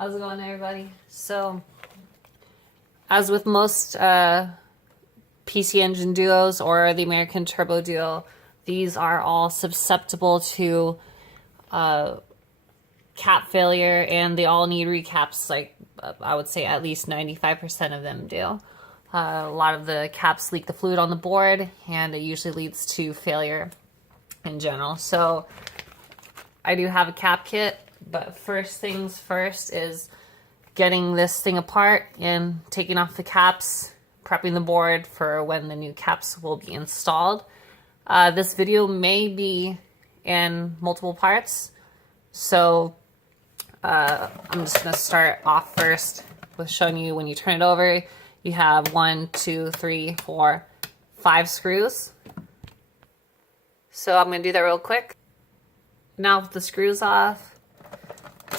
How's it going, everybody? So, as with most PC Engine duos or the American Turbo duo, these are all susceptible to cap failure, and they all need recaps. Like I would say at least 95% of them do. A lot of the caps leak the fluid on the board, and it usually leads to failure in general. So I do have a cap kit, but first things first is getting this thing apart and taking off the caps, prepping the board for when the new caps will be installed. This video may be in multiple parts, so I'm just going to start off first with showing you when you turn it over. You have 1, 2, 3, 4, 5 screws. So I'm going to do that real quick. Now with the screws off,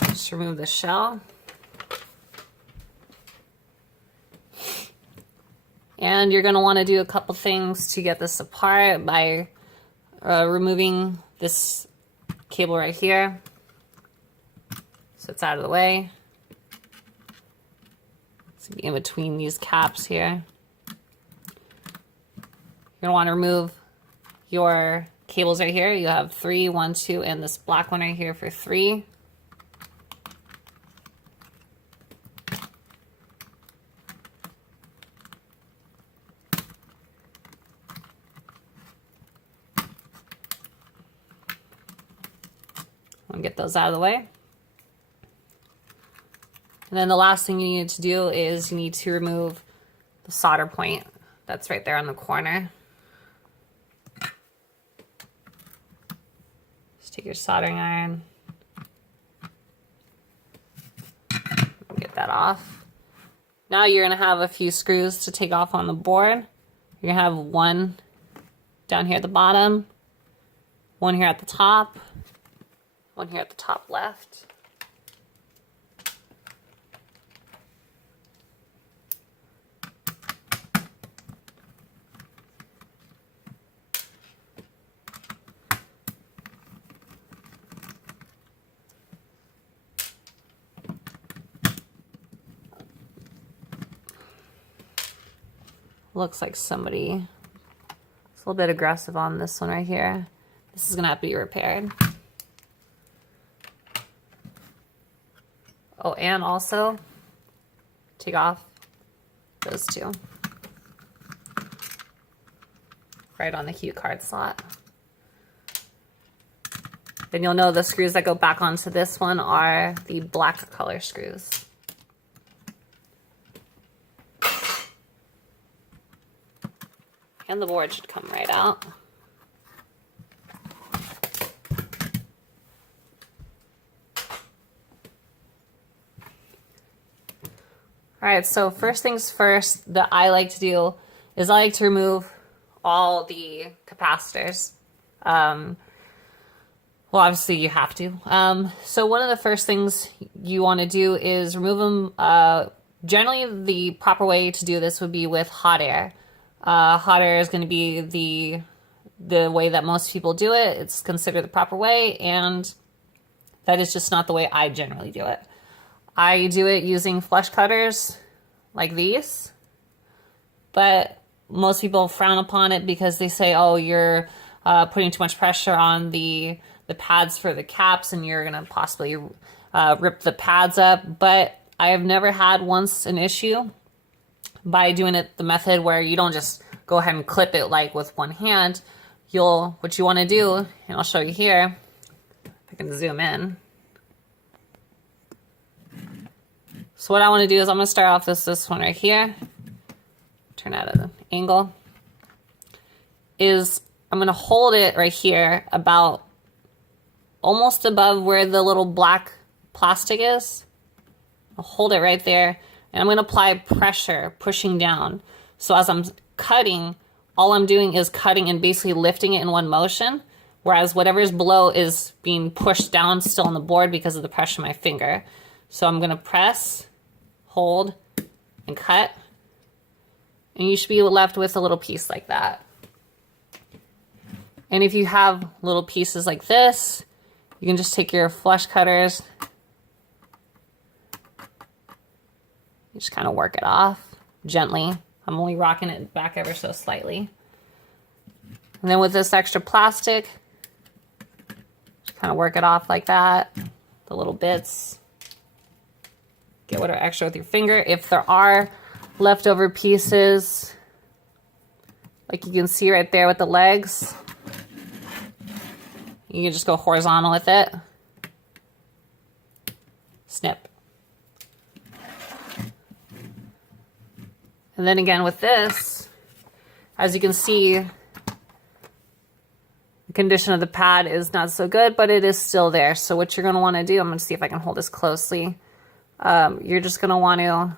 just remove the shell. And you're going to want to do a couple things to get this apart by removing this cable right here, so it's out of the way. It's going to be in between these caps here. You're going to want to remove your cables right here. You have 3, 1, 2, and this black one right here for 3. I'll get those out of the way. And then the last thing you need to do is you need to remove the solder point that's right there on the corner. Just take your soldering iron, get that off. Now you're going to have a few screws to take off on the board. You're going to have one down here at the bottom, one here at the top, one here at the top left. Looks like somebody is a little bit aggressive on this one right here. This is gonna have to be repaired. Oh, and also take off those two right on the cue card slot. Then you'll know the screws that go back onto this one are the black color screws. And the board should come right out. Alright, so first things first that I like to do is I like to remove all the capacitors. Well, obviously you have to. So one of the first things you want to do is remove them. Generally, the proper way to do this would be with hot air. Hot air is going to be the way that most people do it. It's considered the proper way, and that is just not the way I generally do it. I do it using flush cutters like these, but most people frown upon it because they say, oh, you're putting too much pressure on the pads for the caps and you're going to possibly rip the pads up. But I have never had once an issue by doing it the method where you don't just go ahead and clip it like with one hand. What you want to do, and I'll show you here, if I can zoom in. So what I want to do is I'm going to start off with this one right here. Turn out at an angle. I'm going to hold it right here about almost above where the little black plastic is. I'll hold it right there. And I'm going to apply pressure, pushing down. So as I'm cutting, all I'm doing is cutting and basically lifting it in one motion, whereas whatever is below is being pushed down still on the board because of the pressure of my finger. So I'm going to press, hold, and cut. And you should be left with a little piece like that. And if you have little pieces like this, you can just take your flush cutters just kind of work it off gently. I'm only rocking it back ever so slightly. And then with this extra plastic, just kind of work it off like that, the little bits. Get whatever extra with your finger. If there are leftover pieces, like you can see right there with the legs, you can just go horizontal with it. Snip. And then again with this, as you can see, the condition of the pad is not so good, but it is still there. So what you're going to want to do, I'm going to see if I can hold this closely. You're just going to want to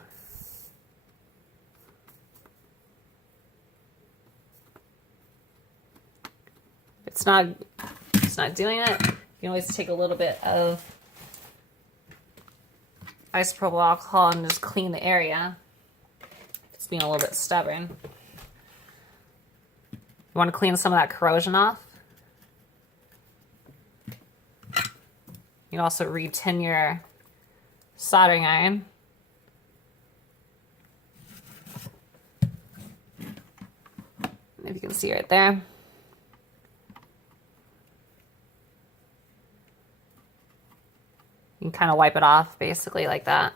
it's not doing it. You can always take a little bit of isopropyl alcohol and just clean the area. It's being a little bit stubborn. You want to clean some of that corrosion off. You can also re-tin your soldering iron. If you can see right there. You can kind of wipe it off basically like that.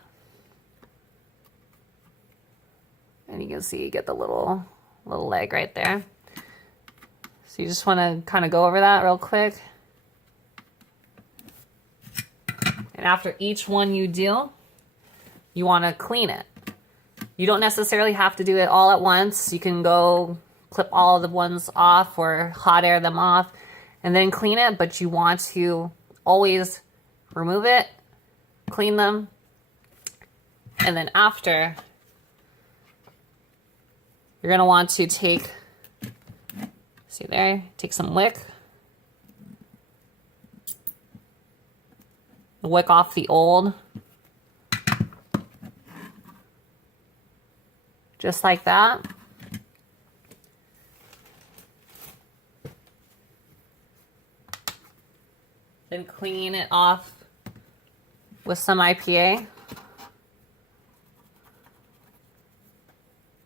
And you can see you get the little leg right there. So you just want to kind of go over that real quick. And after each one you do, you want to clean it. You don't necessarily have to do it all at once. You can go clip all of the ones off or hot air them off and then clean it, but you want to always remove it, clean them, and then after, you're going to want to take, see there, take some wick, wick off the old, just like that. Then clean it off with some IPA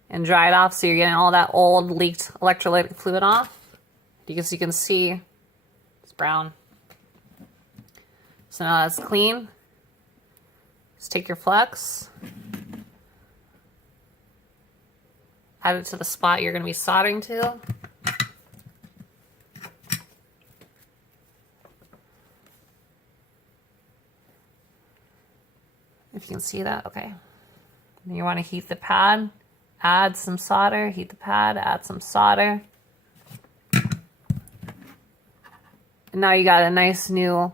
and dry it off so you're getting all that old leaked electrolytic fluid off. Because you can see it's brown. So now that's clean. Just take your flux, add it to the spot you're going to be soldering to. If you can see that, okay. Then you want to heat the pad, add some solder, heat the pad, add some solder. And now you got a nice new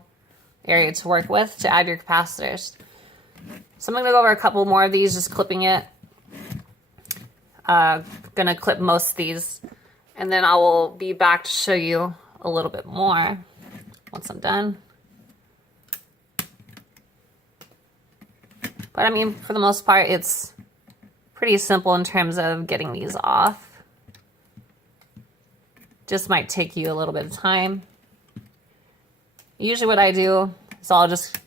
area to work with to add your capacitors. So I'm going to go over a couple more of these, just clipping it. Gonna clip most of these, and then I will be back to show you a little bit more once I'm done. But I mean, for the most part, it's pretty simple in terms of getting these off. Just might take you a little bit of time. Usually what I do is I'll just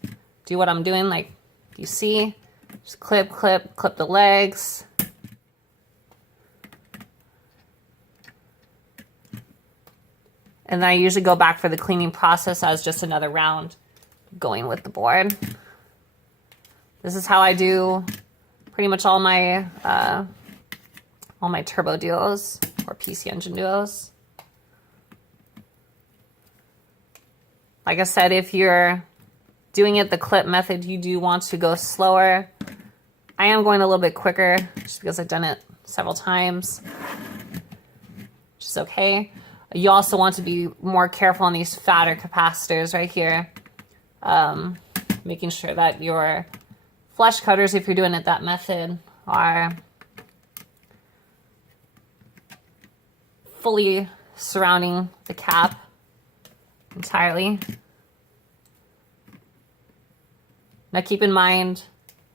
do what I'm doing, like you see, just clip, clip, clip the legs. And then I usually go back for the cleaning process as just another round going with the board. This is how I do pretty much all my turbo duos or PC engine duos. Like I said, if you're doing it the clip method, you do want to go slower. I am going a little bit quicker just because I've done it several times, which is okay. You also want to be more careful on these fatter capacitors right here. Making sure that your flush cutters, if you're doing it that method, are fully surrounding the cap entirely. Now keep in mind,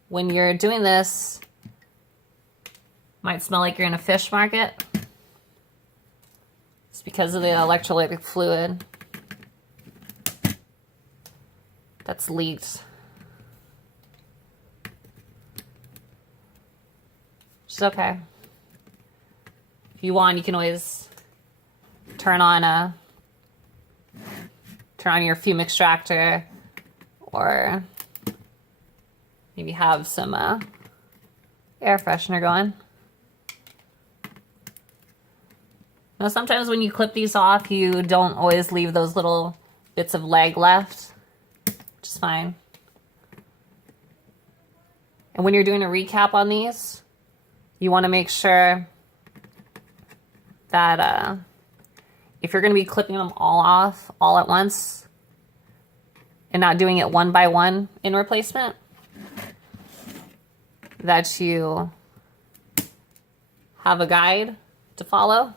when you're doing this, it might smell like you're in a fish market. It's because of the electrolytic fluid that's leaked. is okay. If you want, you can always turn on your fume extractor, or maybe have some air freshener going. Now, sometimes when you clip these off, you don't always leave those little bits of leg left, which is fine. And when you're doing a recap on these, you want to make sure that if you're going to be clipping them all off all at once and not doing it one by one in replacement, that you have a guide to follow.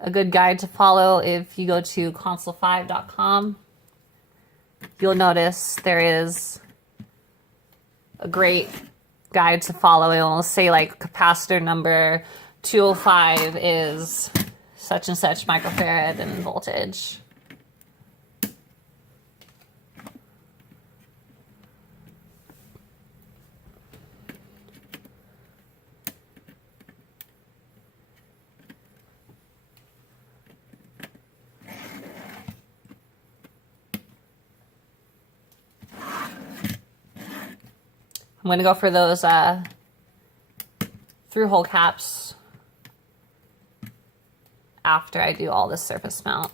A good guide to follow, if you go to console5.com, you'll notice there is a great guide to follow. It'll say like capacitor number 205 is such and such microfarad in voltage. I'm going to go for those through-hole caps after I do all this surface mount.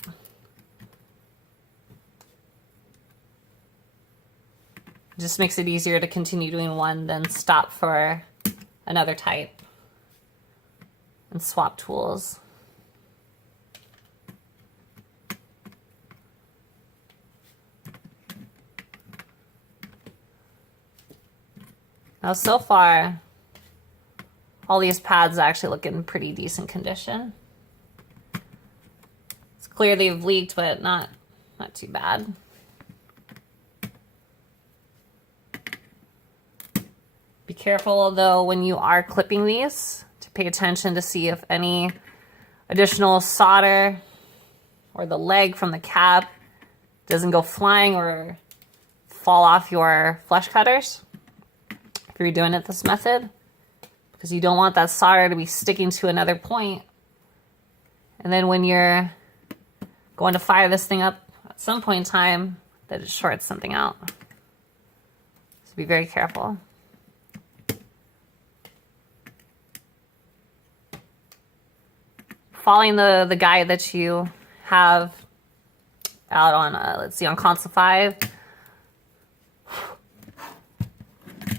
It just makes it easier to continue doing one than stop for another type and swap tools. Now, so far, all these pads actually look in pretty decent condition. It's clear they've leaked, but not too bad. Be careful, though, when you are clipping these, to pay attention to see if any additional solder or the leg from the cap doesn't go flying or fall off your flush cutters if you're doing it this method, because you don't want that solder to be sticking to another point. And then when you're going to fire this thing up at some point in time, that it shorts something out. So be very careful. Following the guide that you have out on, let's see, on console 5.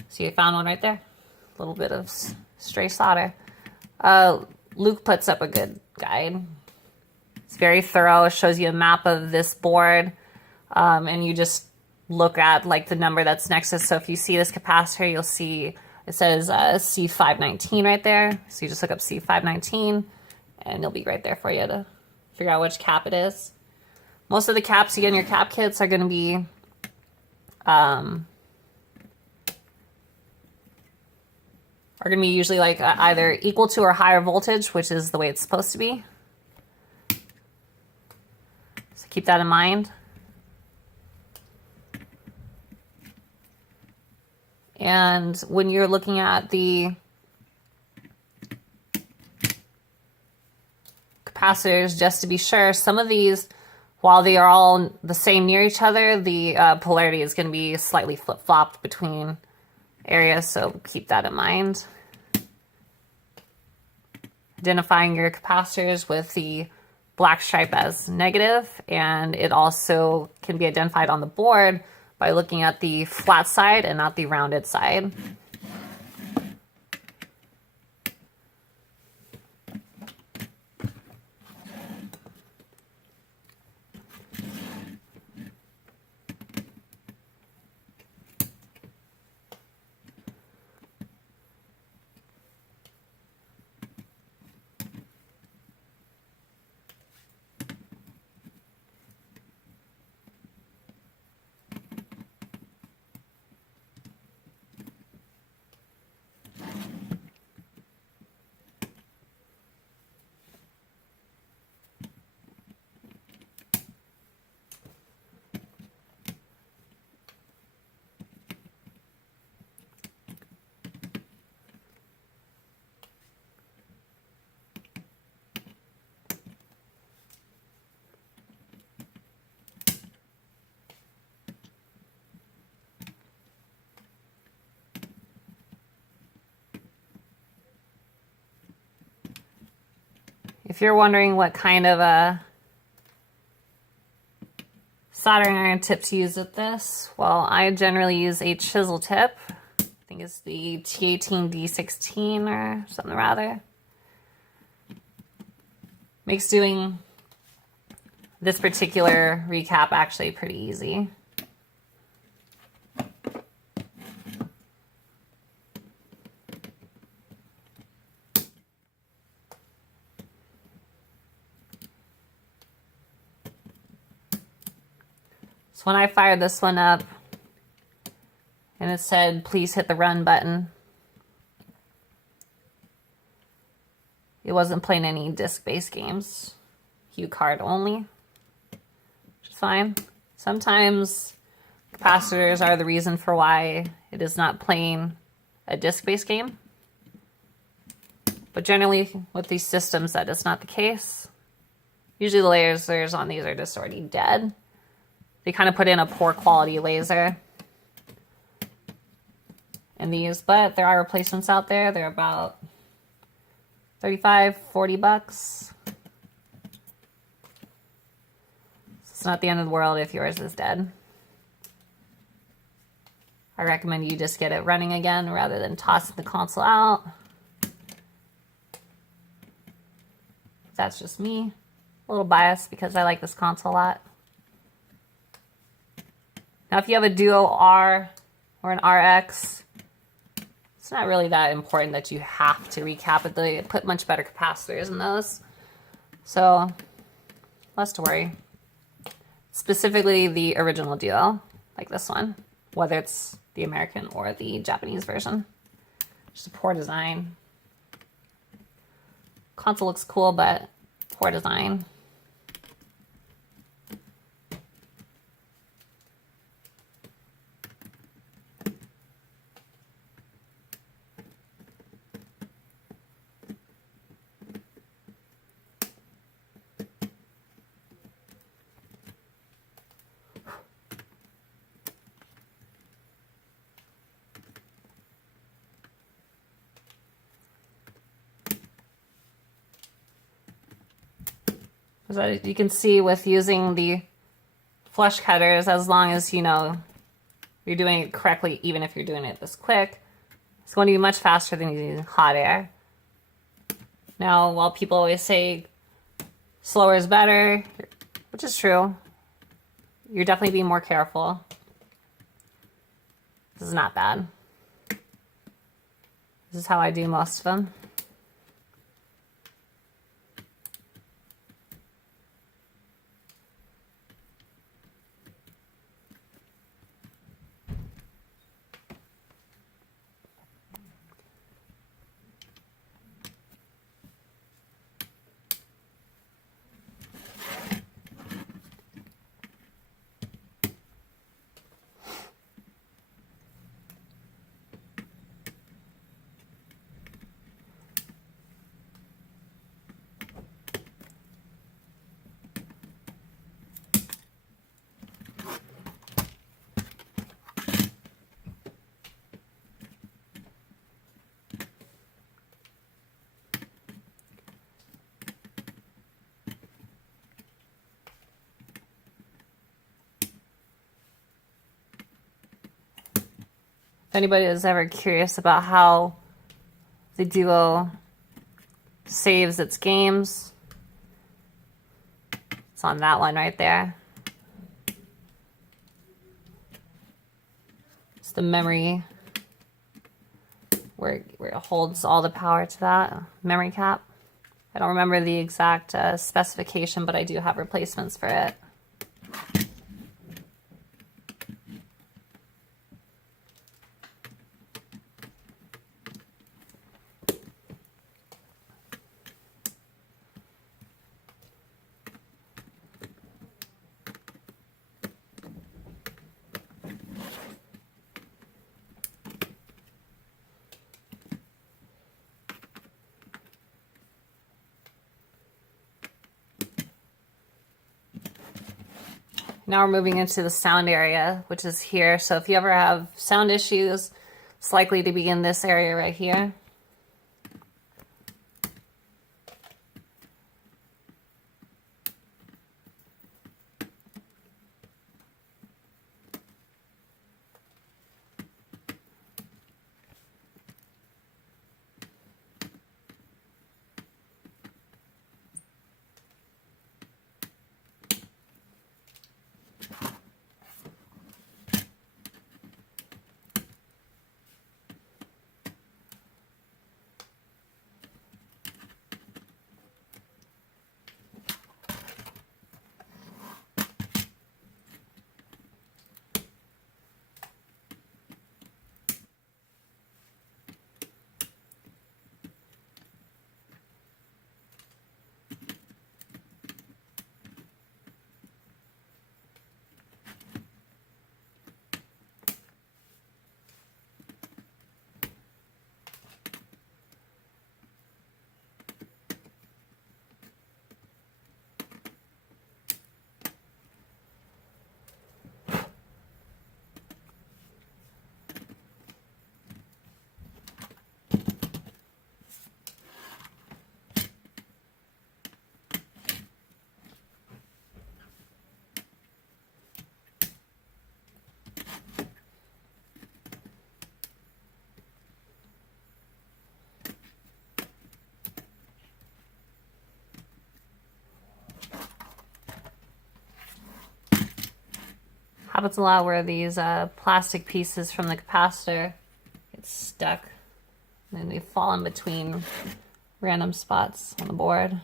See, I found one right there. A little bit of stray solder. Luke puts up a good guide. It's very thorough. It shows you a map of this board, and you just look at like the number that's next to it. So if you see this capacitor, you'll see it says C519 right there. So you just look up C519, and it'll be right there for you to figure out which cap it is. Most of the caps you get in your cap kits are going to be usually like either equal to or higher voltage, which is the way it's supposed to be. So keep that in mind. And when you're looking at the capacitors, just to be sure, some of these, while they are all the same near each other, the polarity is going to be slightly flip-flopped between areas, so keep that in mind. Identifying your capacitors with the black stripe as negative, and it also can be identified on the board by looking at the flat side and not the rounded side. If you're wondering what kind of a soldering iron tip to use with this, well, I generally use a chisel tip. I think it's the T18D16 or something rather. Makes doing this particular recap actually pretty easy. So when I fired this one up and it said, please hit the run button, it wasn't playing any disc-based games. Cue card only, which is fine. Sometimes capacitors are the reason for why it is not playing a disc-based game. But generally with these systems, that is not the case. Usually the lasers on these are just already dead. They kind of put in a poor quality laser in these, but there are replacements out there. They're about 35, 40 bucks. It's not the end of the world if yours is dead. I recommend you just get it running again rather than tossing the console out. That's just me. A little biased because I like this console a lot. Now, if you have a Duo R or an RX, it's not really that important that you have to recap it. They put much better capacitors in those. So, less to worry. Specifically the original Duo, like this one, whether it's the American or the Japanese version. Just a poor design. Console looks cool, but poor design. So you can see with using the flush cutters, as long as you know you're doing it correctly, even if you're doing it this quick, it's going to be much faster than using hot air. Now, while people always say slower is better, which is true, you're definitely being more careful. This is not bad. This is how I do most of them. If anybody is ever curious about how the Duo saves its games, it's on that one right there. It's the memory where it holds all the power to that memory cap. I don't remember the exact specification, but I do have replacements for it. Now we're moving into the sound area, which is here. So if you ever have sound issues, it's likely to be in this area right here. happens a lot where these plastic pieces from the capacitor get stuck and then they fall in between random spots on the board.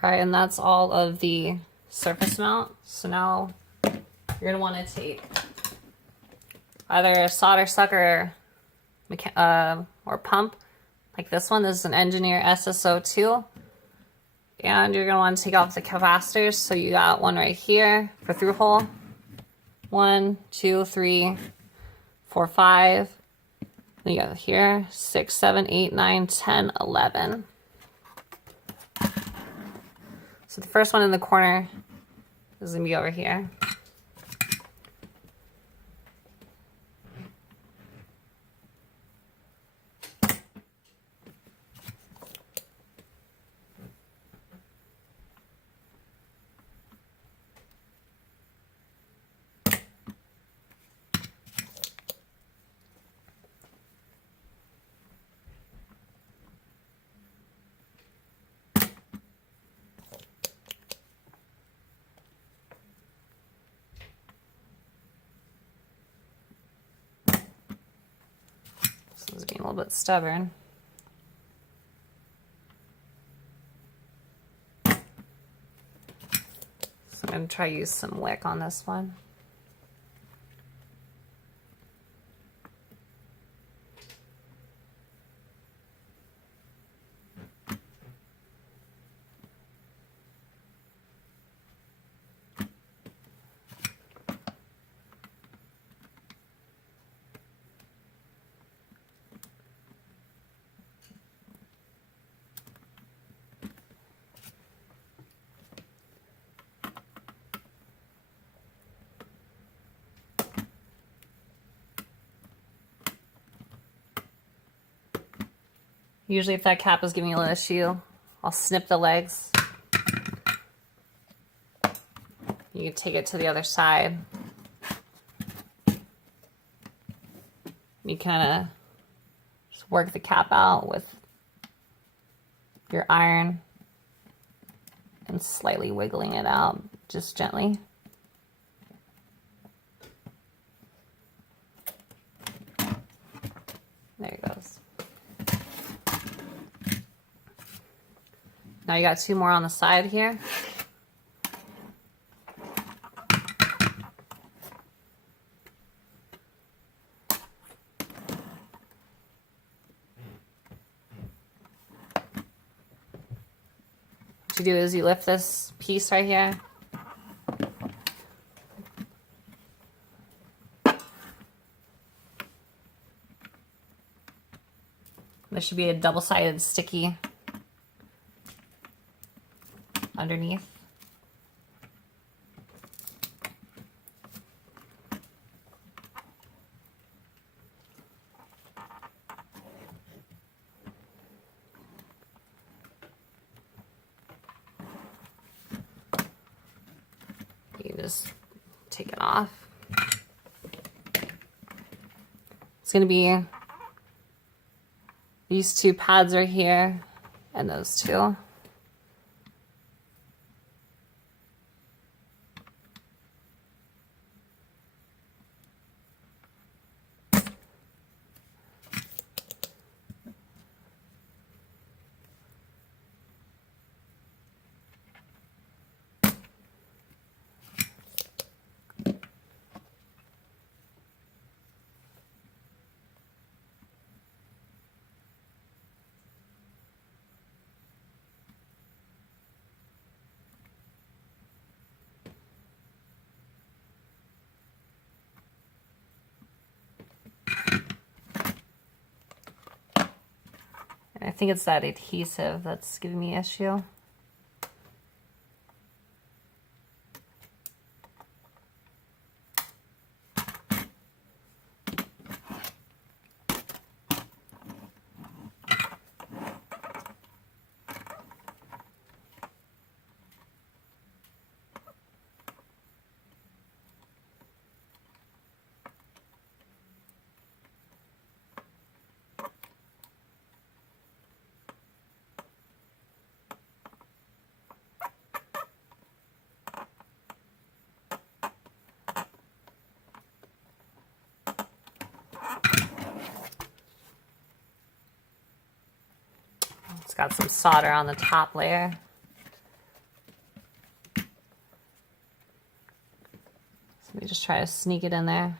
All right, and that's all of the surface mount. So now you're gonna want to take either a solder sucker or pump, like this one. This is an Engineer SSO2. And you're gonna want to take off the capacitors. So you got one right here for through hole. 1, 2, 3, 4, 5. Then you got here 6, 7, 8, 9, 10, 11. So the first one in the corner is gonna be over here. This is being a little bit stubborn. So I'm going to try to use some wick on this one. Usually if that cap is giving you a little issue, I'll snip the legs. You can take it to the other side. You kind of just work the cap out with your iron and slightly wiggling it out, just gently. There it goes. Now you got 2 more on the side here. What you do is you lift this piece right here. There should be a double-sided sticky underneath. You just take it off. It's going to be these 2 pads right here and those 2. think it's that adhesive that's giving me issue. It's got some solder on the top layer. So let me just try to sneak it in there.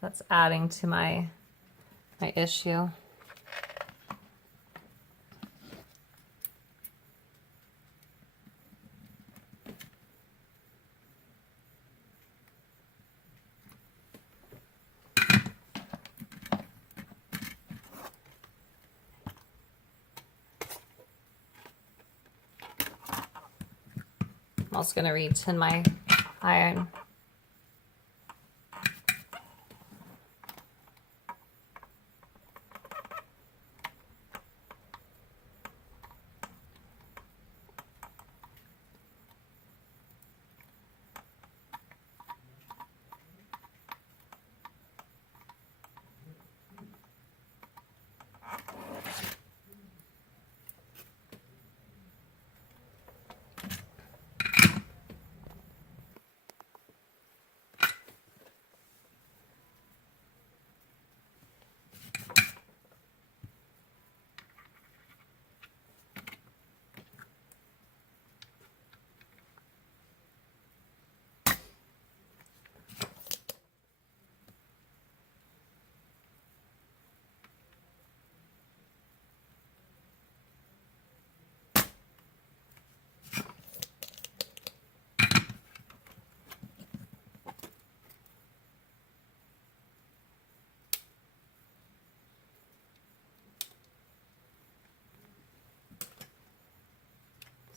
That's adding to my issue. I'm also going to re-tin my iron.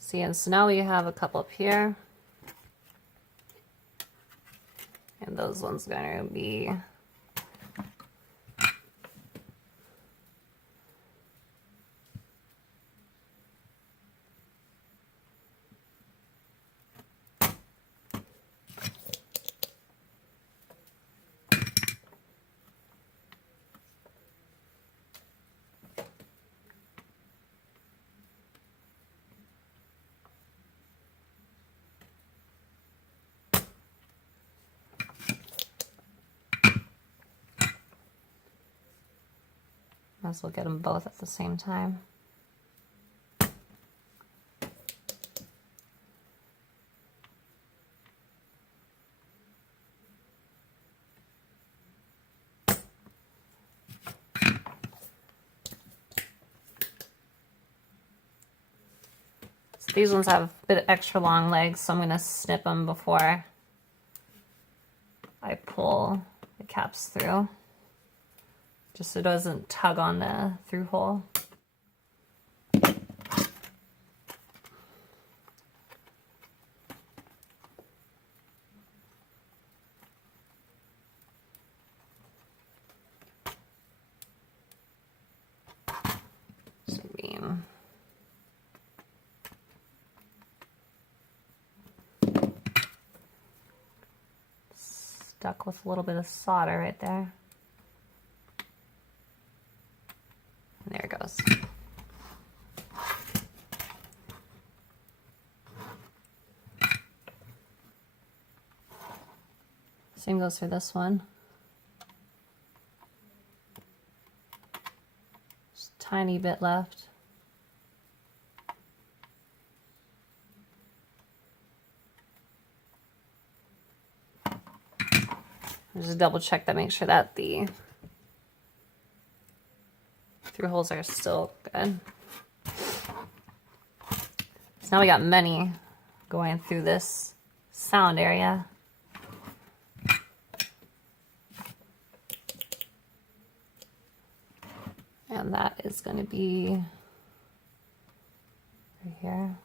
See, and so now we have a couple up here. And those ones are going to be might as well get them both at the same time. So these ones have a bit extra long legs, so I'm going to snip them before I pull the caps through, just so it doesn't tug on the through hole. So being stuck with a little bit of solder right there. And there it goes. Same goes for this one. Just a tiny bit left. Just double check that, make sure that the through holes are still good. So now we got many going through this sound area. And that is going to be right here.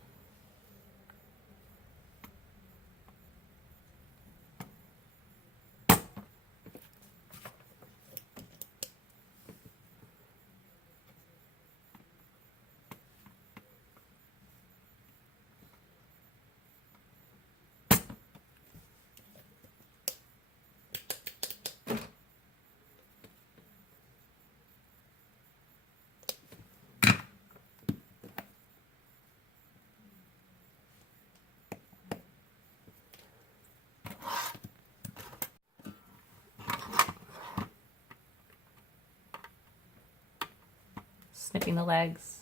Snipping the legs.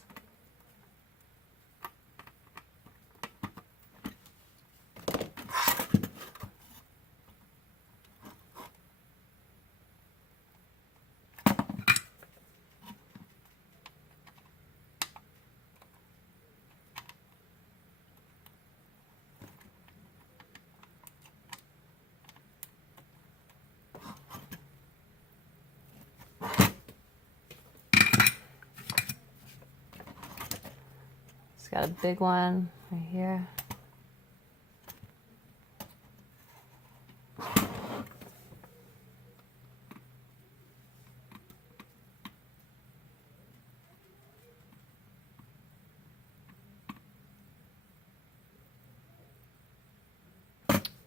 It's got a big one right here.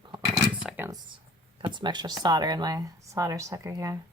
Hold on 1 second. Got some extra solder in my solder sucker here.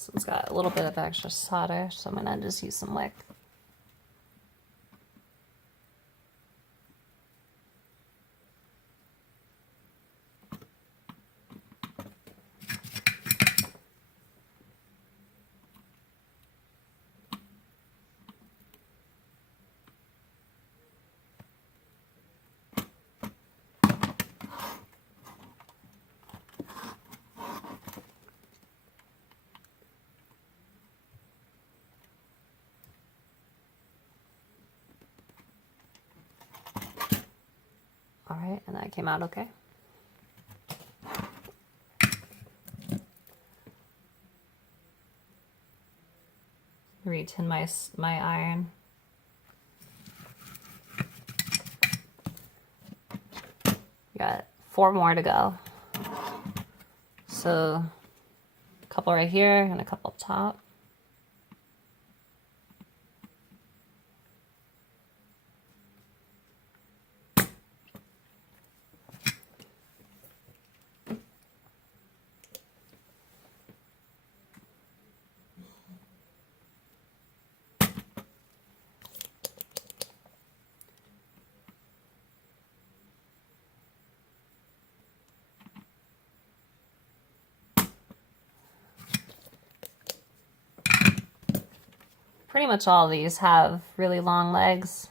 This one's got a little bit of extra solder, so I'm gonna just use some wick. All right, and that came out okay. Retin my iron. Got 4 more to go. So a couple right here and a couple up top. Pretty much all of these have really long legs.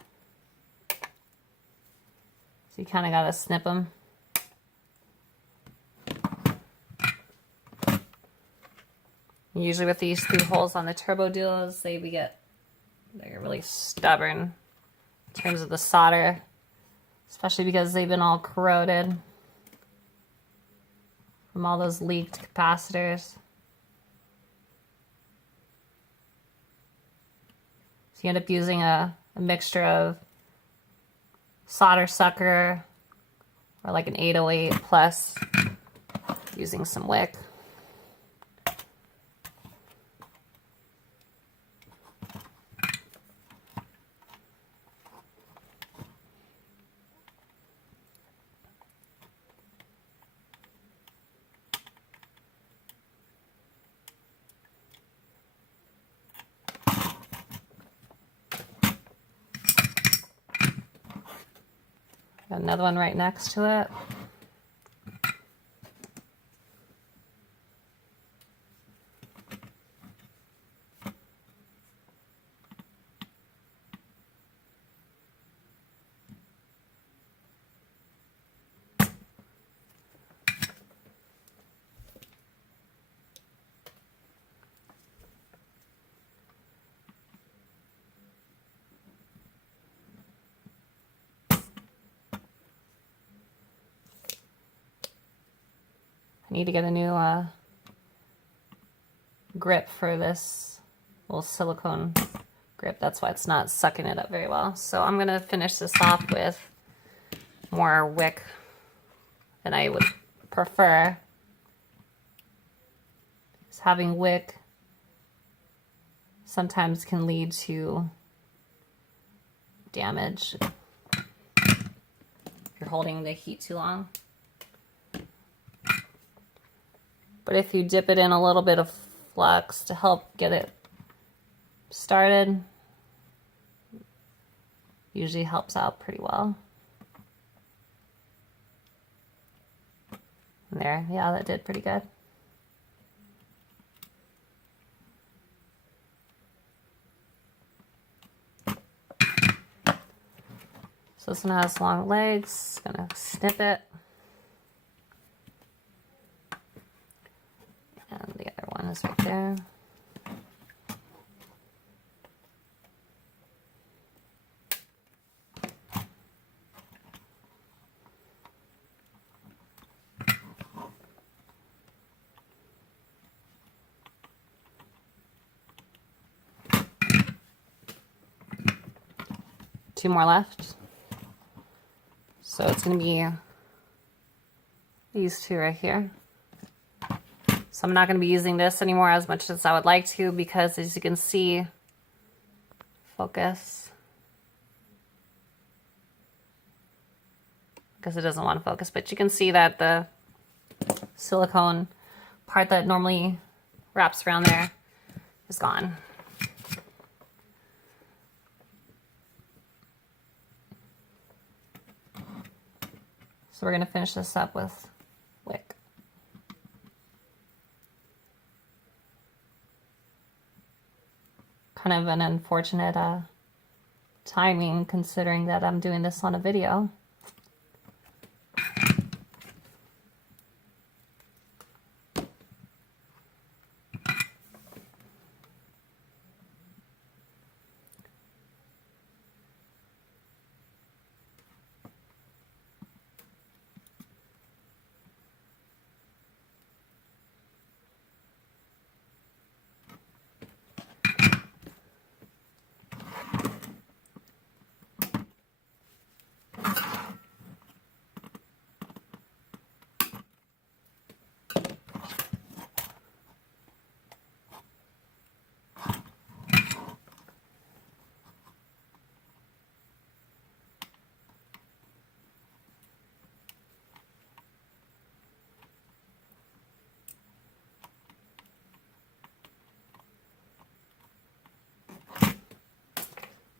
So you kind of got to snip them. Usually with these 3 holes on the turbo duos, they're really stubborn in terms of the solder, especially because they've been all corroded from all those leaked capacitors. So you end up using a mixture of solder sucker or like an 808 plus using some wick. Got another one right next to it. I need to get a new grip for this little silicone grip. That's why it's not sucking it up very well. So I'm gonna finish this off with more wick than I would prefer. Because having wick sometimes can lead to damage if you're holding the heat too long. But if you dip it in a little bit of flux to help get it started, usually helps out pretty well. There, yeah, that did pretty good. So this one has long legs, gonna snip it. And the other one is right there. Two more left. So it's going to be these two right here. So I'm not going to be using this anymore as much as I would like to, because as you can see, focus. Because it doesn't want to focus, but you can see that the silicone part that normally wraps around there is gone. So we're going to finish this up with wick. Kind of an unfortunate timing, considering that I'm doing this on a video.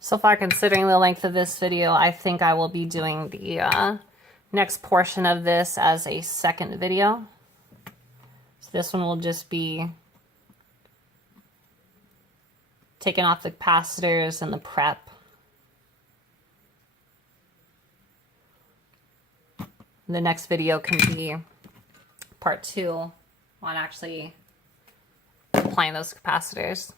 So far, considering the length of this video, I think I will be doing the next portion of this as a second video. So this one will just be taking off the capacitors and the prep. The next video can be part 2 on actually applying those capacitors.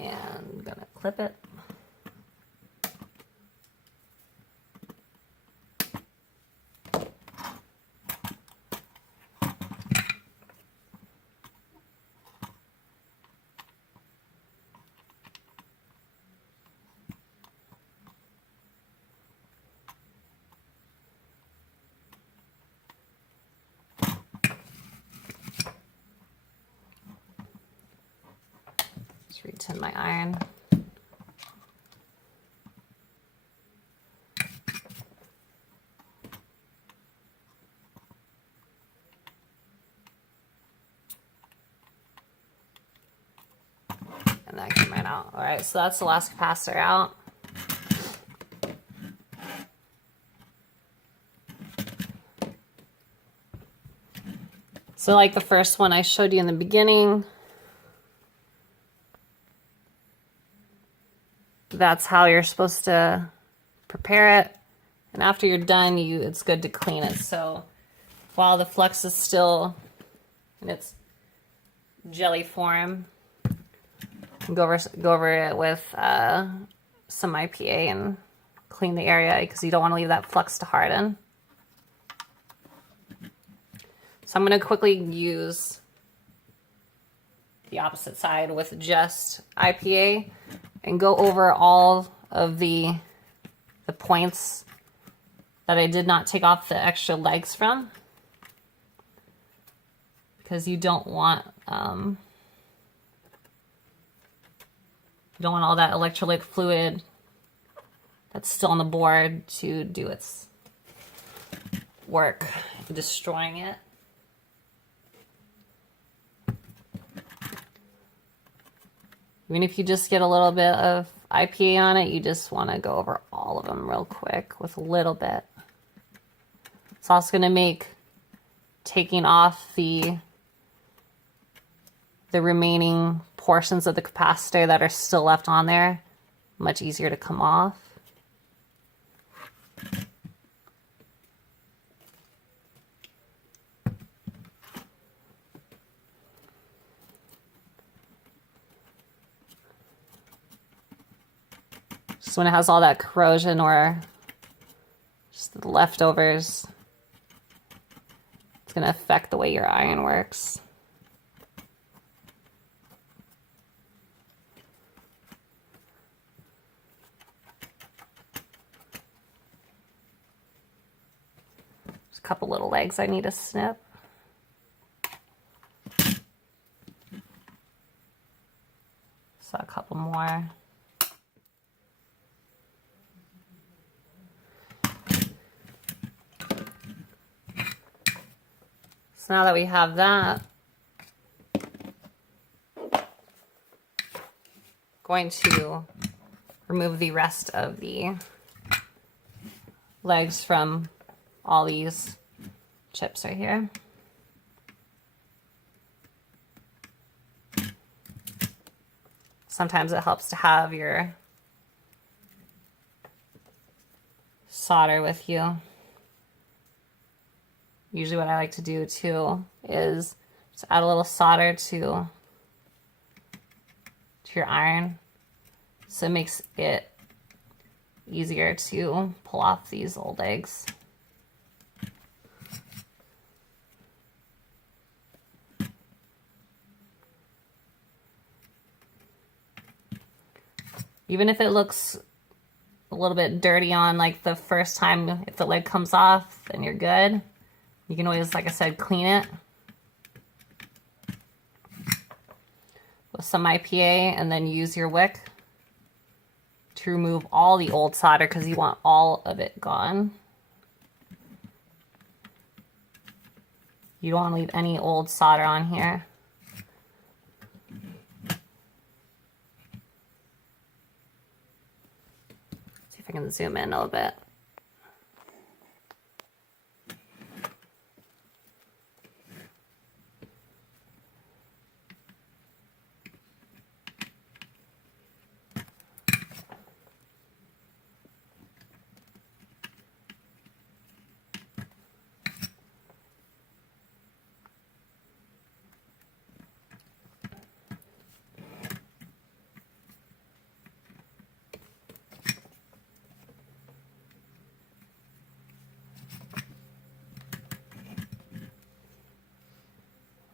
And I'm gonna clip it. to retin my iron. And that came right out. All right, so that's the last capacitor out. So like the first one I showed you in the beginning, that's how you're supposed to prepare it. And after you're done, it's good to clean it. So while the flux is still in its jelly form, go over it with some IPA and clean the area because you don't want to leave that flux to harden. So I'm going to quickly use the opposite side with just IPA and go over all of the points that I did not take off the extra legs from, because you don't want all that electrolytic fluid that's still on the board to do its work, destroying it. Even if you just get a little bit of IPA on it, you just want to go over all of them real quick with a little bit. It's also going to make taking off the remaining portions of the capacitor that are still left on there much easier to come off. Just when it has all that corrosion or just the leftovers, it's going to affect the way your iron works. There's a couple little legs I need to snip. So a couple more. So now that we have that, going to remove the rest of the legs from all these chips right here. Sometimes it helps to have your solder with you. Usually what I like to do too is just add a little solder to your iron, so it makes it easier to pull off these old legs. Even if it looks a little bit dirty on like the first time, if the leg comes off, then you're good. You can always, like I said, clean it with some IPA and then use your wick to remove all the old solder because you want all of it gone. You don't want to leave any old solder on here. See if I can zoom in a little bit.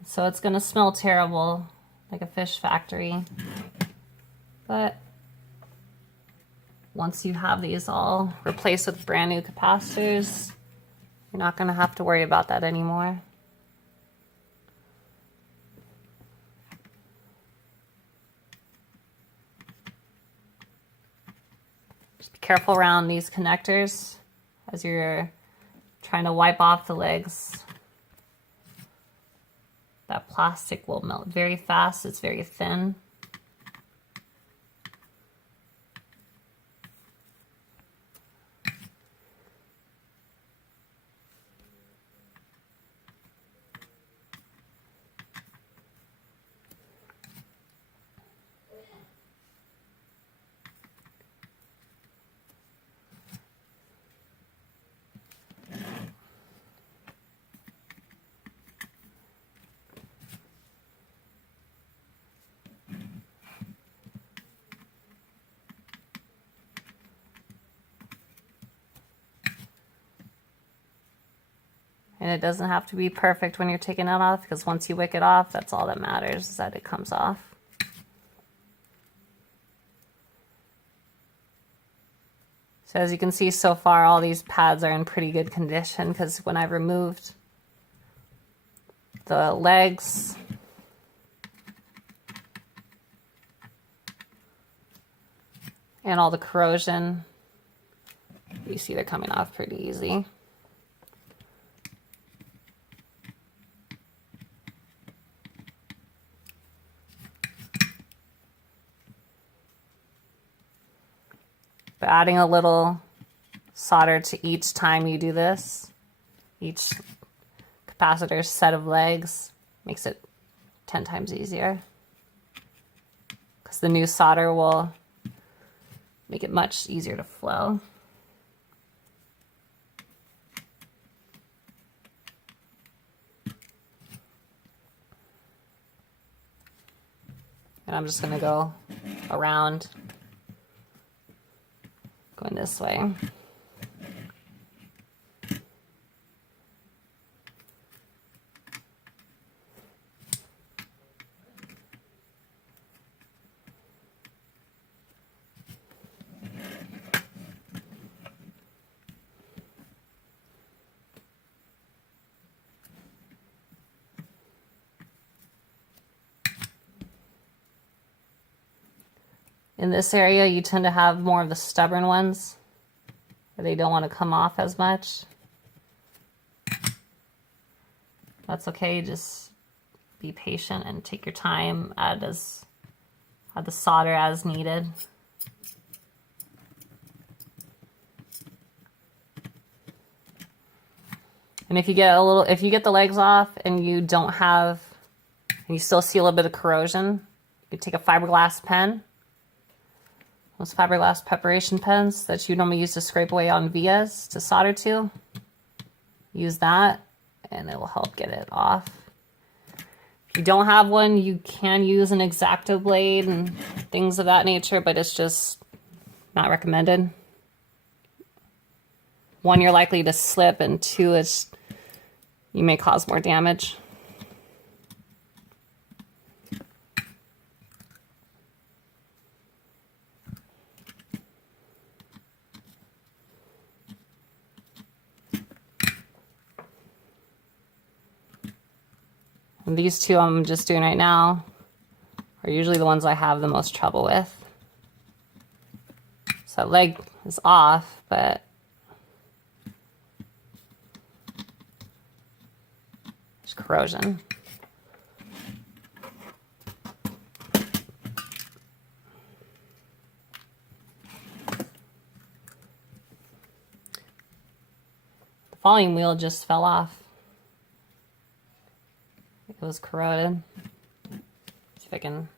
So it's gonna smell terrible, like a fish factory. But once you have these all replaced with brand new capacitors, you're not gonna have to worry about that anymore. Just be careful around these connectors as you're trying to wipe off the legs. That plastic will melt very fast. It's very thin. And it doesn't have to be perfect when you're taking it off, because once you wick it off, that's all that matters, is that it comes off. So as you can see so far, all these pads are in pretty good condition, because when I removed the legs, and all the corrosion, you see they're coming off pretty easy. But adding a little solder to each time you do this, each capacitor set of legs, makes it 10 times easier. Because the new solder will make it much easier to flow. And I'm just going to go around, going this way. In this area, you tend to have more of the stubborn ones, where they don't want to come off as much. That's okay, just be patient and take your time, add the solder as needed. And if you get the legs off and you don't have, and you still see a little bit of corrosion, you take a fiberglass pen, those fiberglass preparation pens that you normally use to scrape away on vias to solder to. Use that and it will help get it off. If you don't have one, you can use an X-Acto blade and things of that nature, but it's just not recommended. One, you're likely to slip, and two, you may cause more damage. And these two I'm just doing right now are usually the ones I have the most trouble with. So that leg is off, but there's corrosion. The volume wheel just fell off. It was corroded. See if I can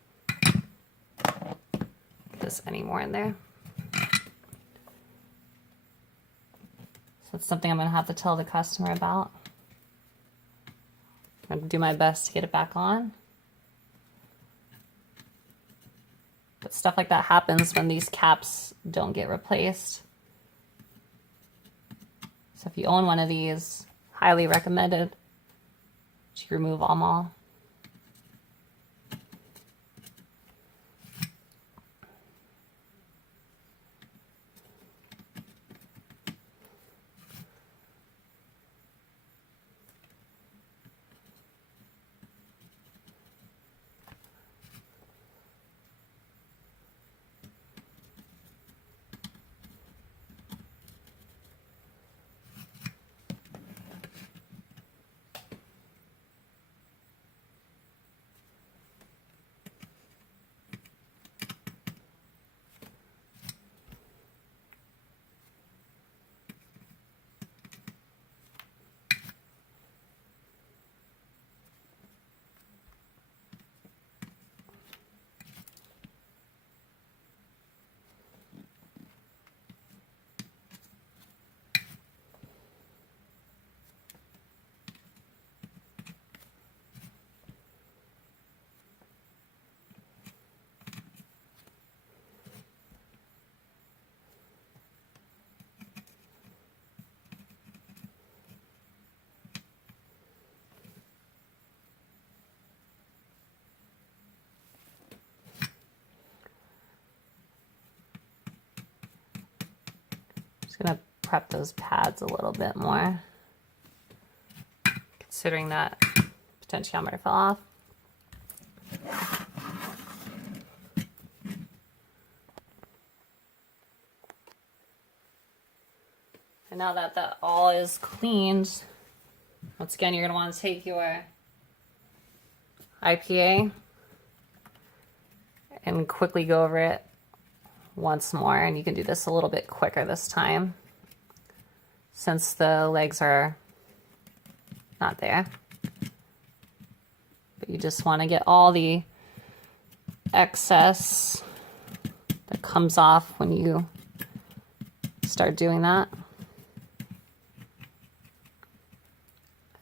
get this any more in there. So it's something I'm going to have to tell the customer about. I'm going to do my best to get it back on. But stuff like that happens when these caps don't get replaced. So if you own one of these, highly recommended to remove them all. gonna prep those pads a little bit more, considering that potentiometer fell off. And now that that all is cleaned, once again, you're gonna want to take your IPA and quickly go over it once more. And you can do this a little bit quicker this time, since the legs are not there. But you just want to get all the excess that comes off when you start doing that.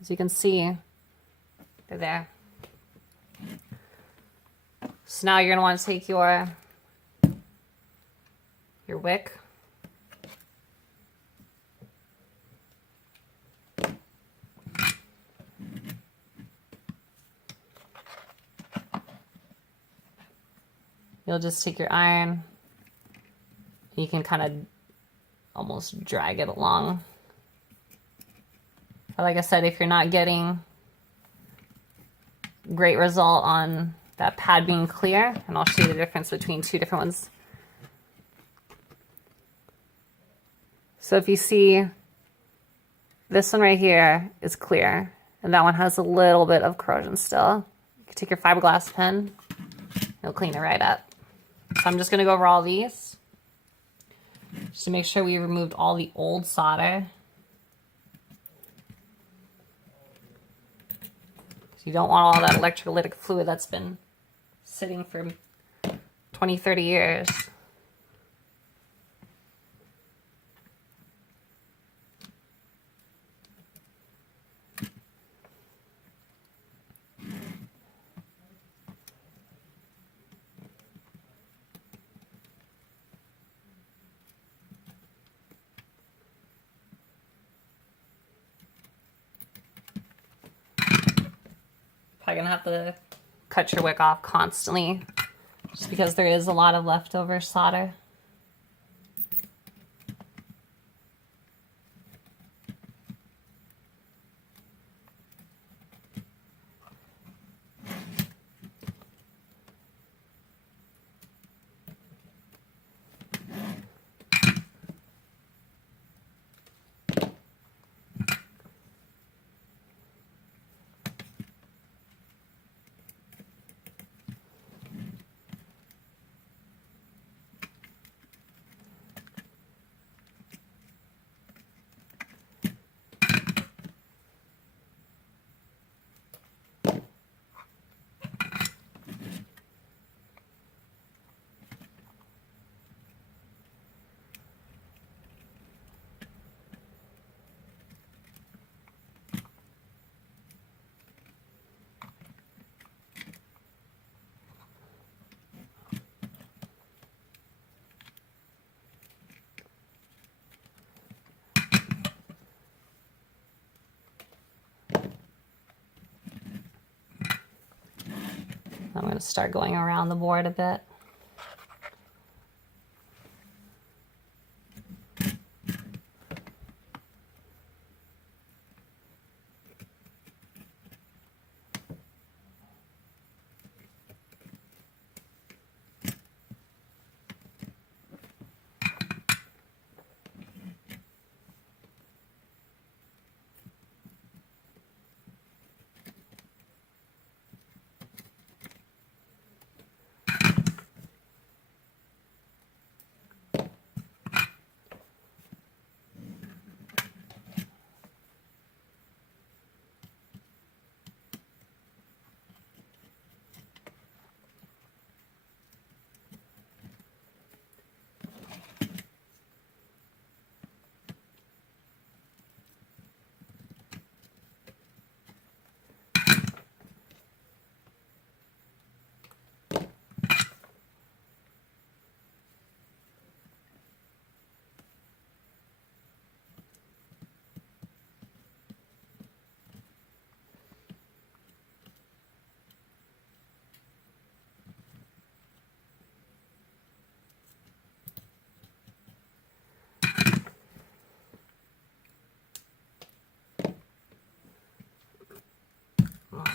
As you can see, they're there. So now you're going to want to take your wick, you'll just take your iron, you can kind of almost drag it along. But like I said, if you're not getting great result on that pad being clear, and I'll show you the difference between two different ones. So if you see, this one right here is clear, and that one has a little bit of corrosion still. You can take your fiberglass pen, it'll clean it right up. So I'm just gonna go over all these, just to make sure we removed all the old solder. You don't want all that electrolytic fluid that's been sitting for 20, 30 years. Probably gonna have to cut your wick off constantly, just because there is a lot of leftover solder. I'm going to start going around the board a bit.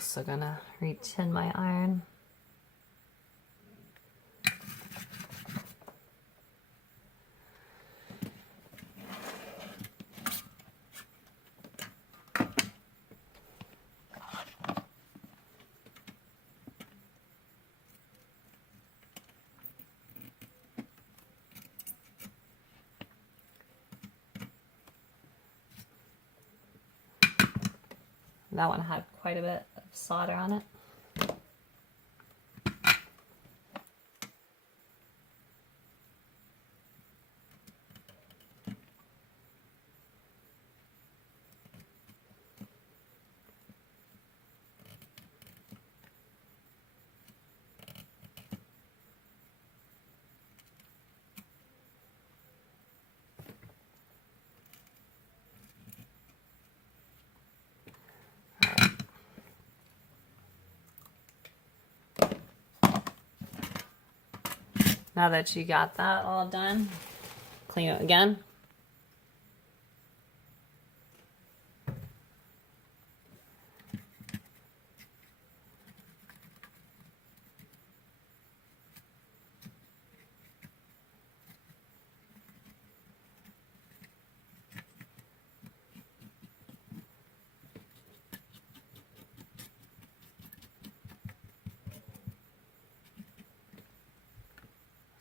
also gonna retin my iron. That one had quite a bit of solder on it. Now that you got that all done, clean it again.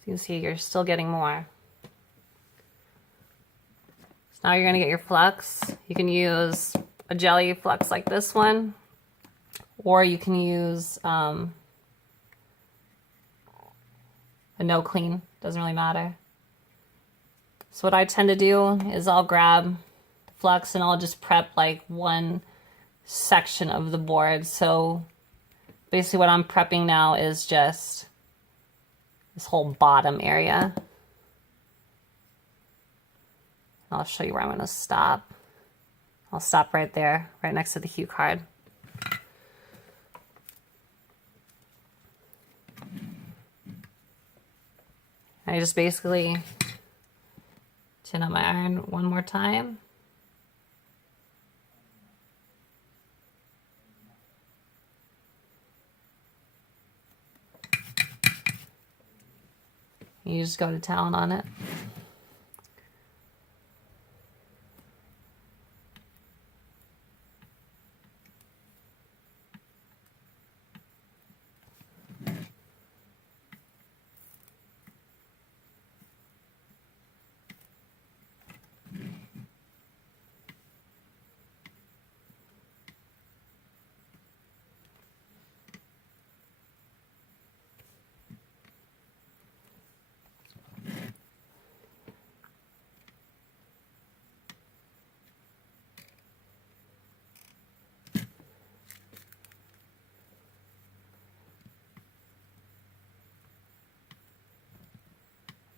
So you can see you're still getting more. So now you're going to get your flux. You can use a jelly flux like this one, or you can use a no clean. Doesn't really matter. So what I tend to do is I'll grab the flux and I'll just prep like one section of the board. So basically what I'm prepping now is just this whole bottom area. I'll show you where I'm going to stop. I'll stop right there, right next to the hue card. I just basically tin up my iron one more time. You just go to town on it.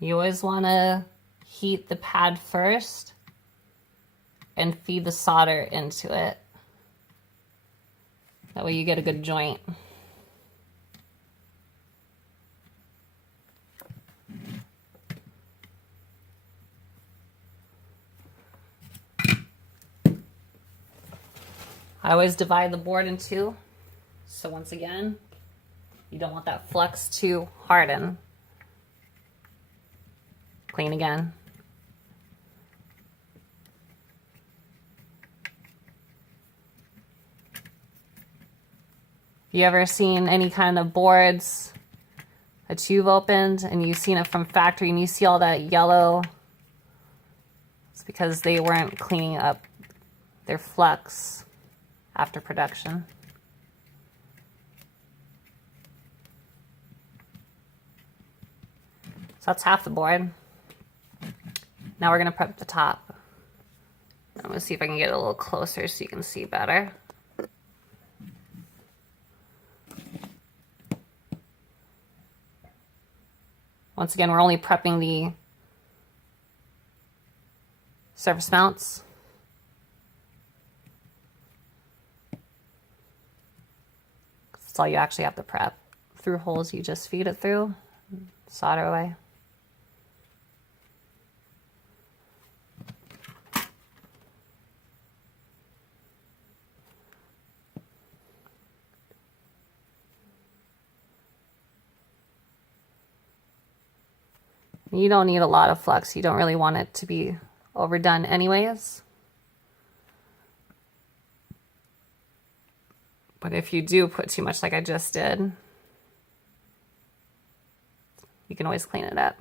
You always want to heat the pad first and feed the solder into it. That way you get a good joint. I always divide the board in two. So once again, you don't want that flux to harden. Clean again. If you ever seen any kind of boards that you've opened and you've seen it from factory and you see all that yellow, it's because they weren't cleaning up their flux after production. So that's half the board. Now we're going to prep the top. I'm going to see if I can get it a little closer so you can see better. Once again, we're only prepping the surface mounts. That's all you actually have to prep. Through holes you just feed it through, solder away. You don't need a lot of flux. You don't really want it to be overdone anyways. But if you do put too much like I just did, you can always clean it up.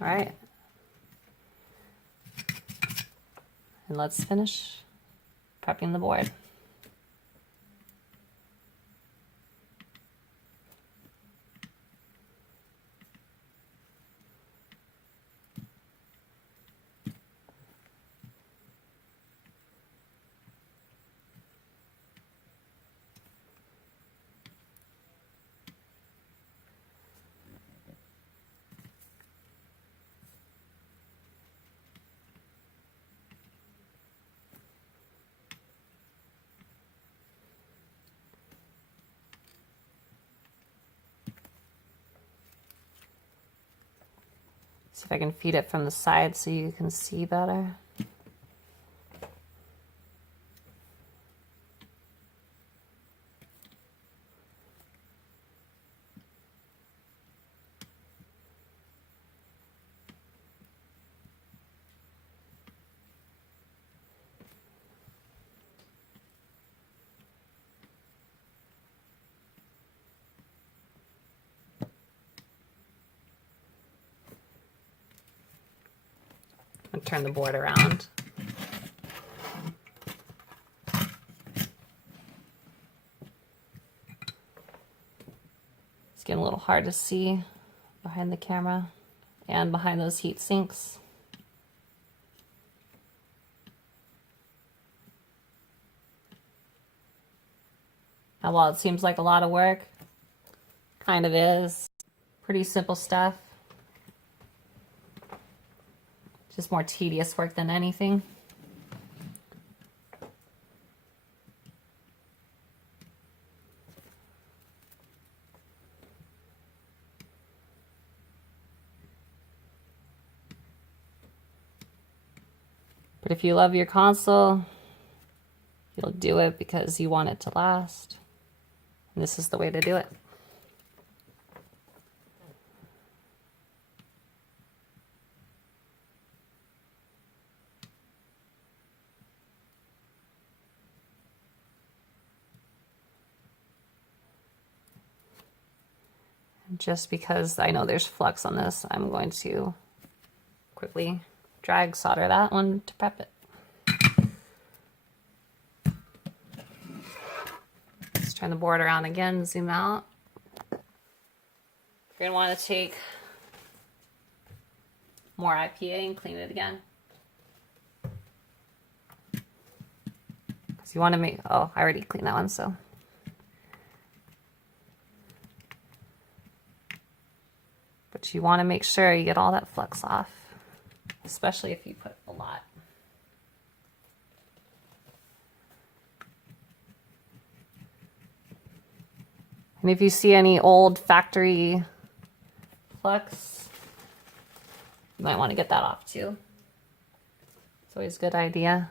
All right. And let's finish prepping the board. See if I can feed it from the side so you can see better. And turn the board around. It's getting a little hard to see behind the camera and behind those heat sinks. And while it seems like a lot of work, kind of is. Pretty simple stuff. Just more tedious work than anything. But if you love your console, you'll do it because you want it to last. And this is the way to do it. Just because I know there's flux on this, I'm going to quickly drag solder that one to prep it. Let's turn the board around again, zoom out. You're gonna want to take more IPA and clean it again. Because you want to make, oh, I already cleaned that one, so. But you want to make sure you get all that flux off, especially if you put a lot. And if you see any old factory flux, you might want to get that off too. It's always a good idea.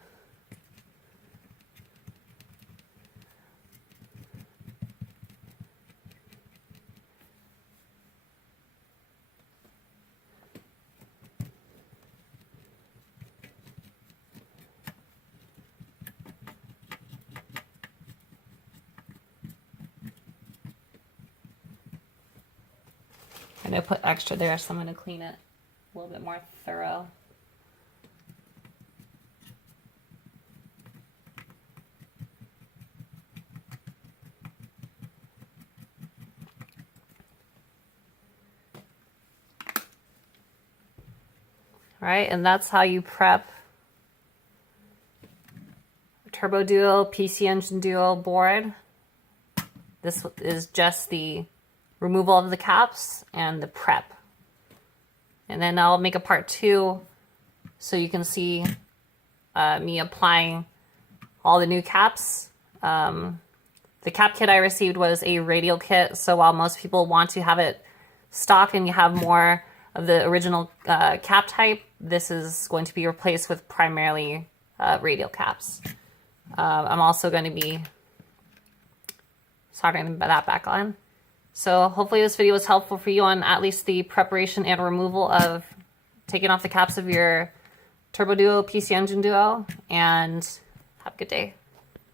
I put extra there, so I'm going to clean it a little bit more thorough. All right, and that's how you prep a Turbo Duo PC Engine Duo board. This is just the removal of the caps and the prep. And then I'll make a part 2 so you can see me applying all the new caps. The cap kit I received was a radial kit, so while most people want to have it stock and you have more of the original cap type, this is going to be replaced with primarily radial caps. I'm also going to be soldering that back on. So hopefully this video was helpful for you on at least the preparation and removal of taking off the caps of your Turbo Duo PC Engine Duo, and have a good day.